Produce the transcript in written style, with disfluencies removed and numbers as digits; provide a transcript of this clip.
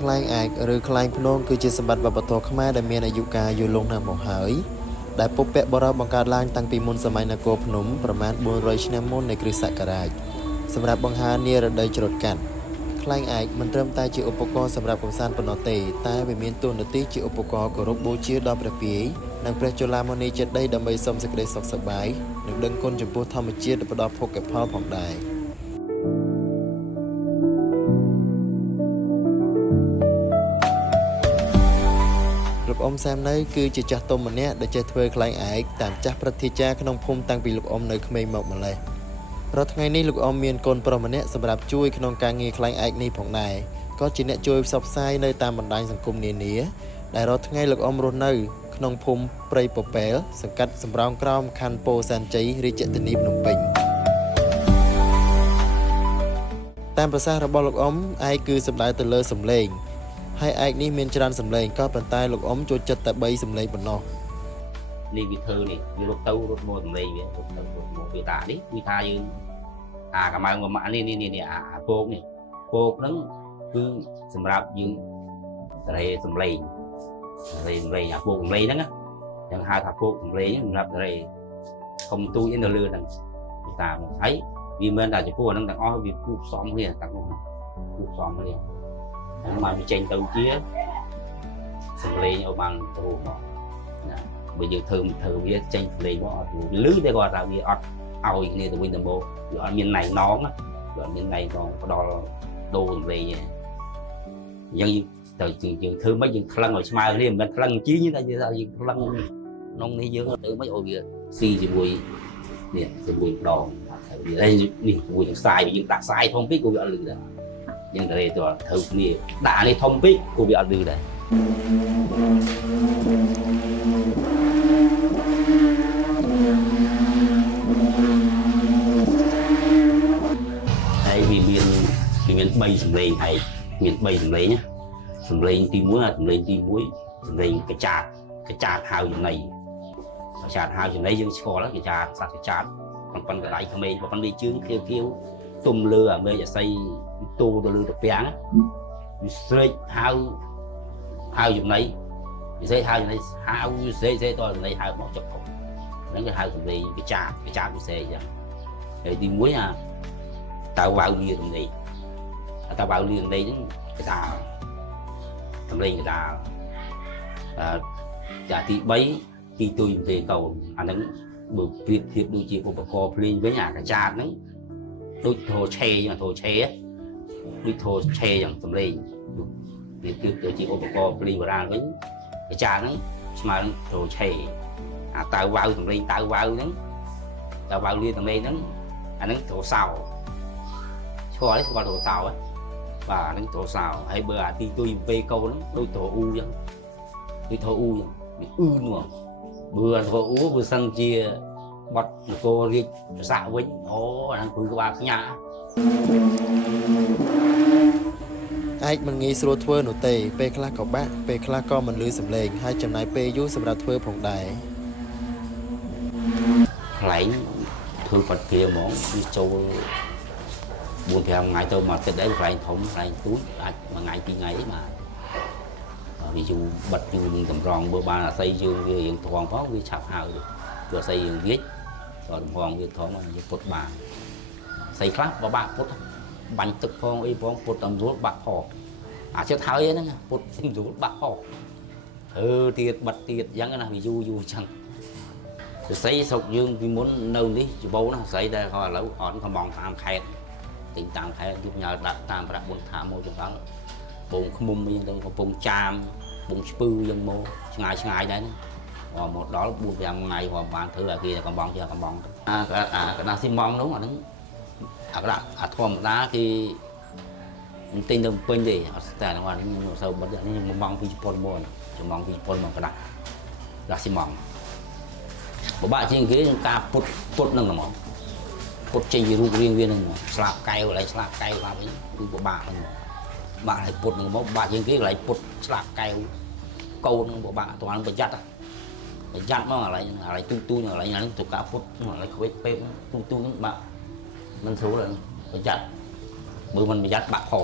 ខ្លែងឯកឬខ្លែងភ្នងគឺជាសម្បត្តិវប្បធម៌ខ្មែរដែលមានអាយុកាលយូរលង់ណាស់មកហើយដែលពុព្វបុរសបង្កើតឡើងតាំងពីមុនសម័យនគរភ្នំប្រមាណ400ឆ្នាំមុននៃគ្រិស្តសករាជសម្រាប់បង្ហាញនារដូវច្រូតកាត់ខ្លែងឯកមិនត្រឹមតែជាឧបករណ៍សម្រាប់កម្សាន្តប៉ុណ្ណោះទេតែវាមានតួនាទីជាឧបករណ៍គោរពបូជាដល់ព្រះពាយនិងព្រះជឡាមុនីចេតិយដើម្បីសុំសេចក្តីសុខសប្បាយនិងដឹងគុណចំពោះធម្មជាតិដែលផ្ដល់ភោគផលផងដែរលោកអ៊ំសាមនៅគឺជាចាស់ទុំម្នាក់ដែលចេះធ្វើខ្លែងឯកតាមចាស់ព្រឹទ្ធាចារ្យក្នុងភូមិតាំងពីលោកអ៊ំនៅក្មេងមកម្លេះរាល់ថ្ងៃនេះលោកអ៊ំមានកូនប្រុសម្នាក់សម្រាប់ជួយក្នុងការងារខ្លែងឯកនេះផងដែរក៏ជាអ្នកជួយផ្សព្វផ្សាយនៅតាមបណ្ដាញសង្គមនានាដែលរាល់ថ្ងៃលោកអ៊ំរស់នៅក្នុងភូមិព្រៃពពែលសង្កាត់សំរោងក្រោមខណ្ឌពោធិ៍សែនជ័យរាជធានីភ្នំពេញតាមប្រសាសន៍របស់លោកអ៊ំឯកគឺសំដៅទៅលើសម្លេងហើយឯកនេះមានច្រើនសម្លេងក៏ប៉ុន្តែលោកអ៊ំចូលចិត្តតែ3សម្លេងប៉ុណ្ណោះនេះវាធ្វើនេះវារត់ទៅរត់មកសម្លេងវារត់ទៅរត់មកវាតានេះវាថាយើងកម្ៅមួយម៉ាក់នេះអាពកនេះពកហ្នឹងគឺសម្រាប់យើងរេសម្លេងអាពកសម្លេងហ្នឹងចឹងហៅថាពកសម្លេងសម្រាប់រេធំទូចនៅលើហ្នឹងវាតាហើយវាមិនតែចំពោះហ្នឹងទាំងអស់វាគូផ្សំគ្នាទាំងនោះគូផ្សំគ្នាហើយមកវាចេញទៅជាសម្លេងឲ្យបានទៅមកណាបើយើងធ្វើវាចេញសម្លេងមកអត់លឺតែគាត់ថាវាអត់ឲ្យគ្នាទៅវិញទៅមកវាអត់មានណៃណងវាអត់មានណៃណងផ្ដល់ដូរសម្លេងទេអញ្ចឹងទៅយើងធ្វើមិនយើងថ្លឹងឲ្យស្មើគ្នាមិនមែនថ្លឹងជីងតែយើងថ្លឹងក្នុងនេះយើងទៅមិនឲ្យវាស៊ីជាមួយនេះជាមួយដងវានេះជាមួយនឹងខ្សែយើងដាក់ខ្សែធំពេកក៏វាអត់លឺដែរយើងទៅធ្វើគ្នាដាក់នេះធំពេកក៏វាអត់លឺដែរហើយវាមាន3សម្លេងឯងមាន3សម្លេងណាសម្លេងទី1សម្លេងទី1សម្លេងកចាតហៅចំណៃយើងស្គាល់កចាតសត្វកចាតប៉ុន្តែដៃក្មេងប៉ុន្តែជើងខៀវទុំលើអាមេអស័យទូទៅលើតាពាំងវាស្រេកហៅចំណៃវាស្រេកហៅចំណៃហៅវាស្រេកតចំណៃហៅមកចុកហ្នឹងគេហៅសម្លេងកចាតវាស្រេកចឹងហើយទី1តៅវ៉ៅលាទំនេរតៅវ៉ៅលាទំនេរហ្នឹងកដាលសម្លេងកដាលចាទី3ទីទុយទេកូនអាហ្នឹងបើប្រៀបធៀបដូចជាឧបករណ៍ភ្លេងវិញអាកចាតហ្នឹងដូចធោឆេចឹងធោឆេដូចធោឆេចឹងសម្លេងប្រៀបធៀបទៅជាឧបករណ៍ភ្លេងបុរាណវិញកចាតហ្នឹងស្មើនឹងធោឆេអាតៅវ៉ៅសម្លេងតៅវ៉ៅហ្នឹងតៅវ៉ៅលាទំនេរហ្នឹងអាហ្នឹងធោសោឈរនេះស្គាល់ធោសោហ៎បាទអាហ្នឹងធោសោហើយបើអាទីទុយពេកូនហ្នឹងដូចធោអ៊ូចឹងដូចធោអ៊ូចឹងវាអ៊ឺនោះបើធោអ៊ូបើសិនជាបត់នគររាជប្រសាវិញអូអាហ្នឹងគឺក្បាលខ្ញាឯកមិនងាយស្រួលធ្វើនោះទេពេលខ្លះក៏បាក់ពេលខ្លះក៏មិនលឺសំឡេងហើយចំណាយពេលយូរសម្រាប់ធ្វើផងដែរខ្លែងធ្វើបាត់ព្រាហ្មងវាចូល4-5ថ្ងៃទៅមកទឹកដែរខ្លែងធំខ្លែងទូចអាចមួយថ្ងៃ2ថ្ងៃទេបាទវាយូរបិទយូរនឹងតម្រង់បើបានអាស័យយើងវារៀងត្រង់ផងវាឆាប់ហើយព្រោះអាស័យយើងវាចក៏តម្រង់វាធំយើងពុតបានអាស័យខ្លះបើបាក់ពុតបាញ់ទឹកផងអីផងពុតតាមស្រួលបាក់ផងអាចិត្តហើយហ្នឹងពុតស្រួលបាក់ផងទៀតបិទទៀតអញ្ចឹងណាវាយូរអញ្ចឹងអាស័យស្រុកយើងពីមុននៅនេះច្បោណាអាស័យដែលគាត់ឥឡូវអត់កំងតាមខេត្តទិញតាមខេត្តយកញ៉ាំដាក់តាមប្រាក់បុណ្យថាមកចង្អល់បងឃ្មុំអីហ្នឹងកំពុងចាមបងស្ពឺយ៉ាងមកឆ្ងាយដែរហ្នឹងមកដល់4-5ថ្ងៃក៏បានធ្វើឲ្យគេកំងជាកំងកណ្ដាស៊ីម៉ងនោះអាហ្នឹងអាធម្មតាគេមិនទិញទៅពេញទេអត់តែហ្នឹងខ្ញុំសូវបិទនេះខ្ញុំម៉ងពីជប៉ុនមកចំងពីជប៉ុនមកកណ្ដាស៊ីម៉ងបបាក់ជាងគេការពុតហ្នឹងហ្មងពុតចេញពីរូបរាងវាហ្នឹងស្លាប់កែវកន្លែងស្លាប់កែវបាទវិញគឺបបាក់ហ្នឹងបាក់ឲ្យពុតហ្នឹងមកបាក់ជាងគេកន្លែងពុតស្លាប់កែវកូនហ្នឹងបបាក់តើប្រយ័ត្នមកកន្លែងទូកន្លែងហ្នឹងទៅការពុតកន្លែងខ្វេកពេកទូហ្នឹងបាក់មិនស្រួលប្រយ័ត្នមើលមិនប្រយ័ត្នបាក់ខ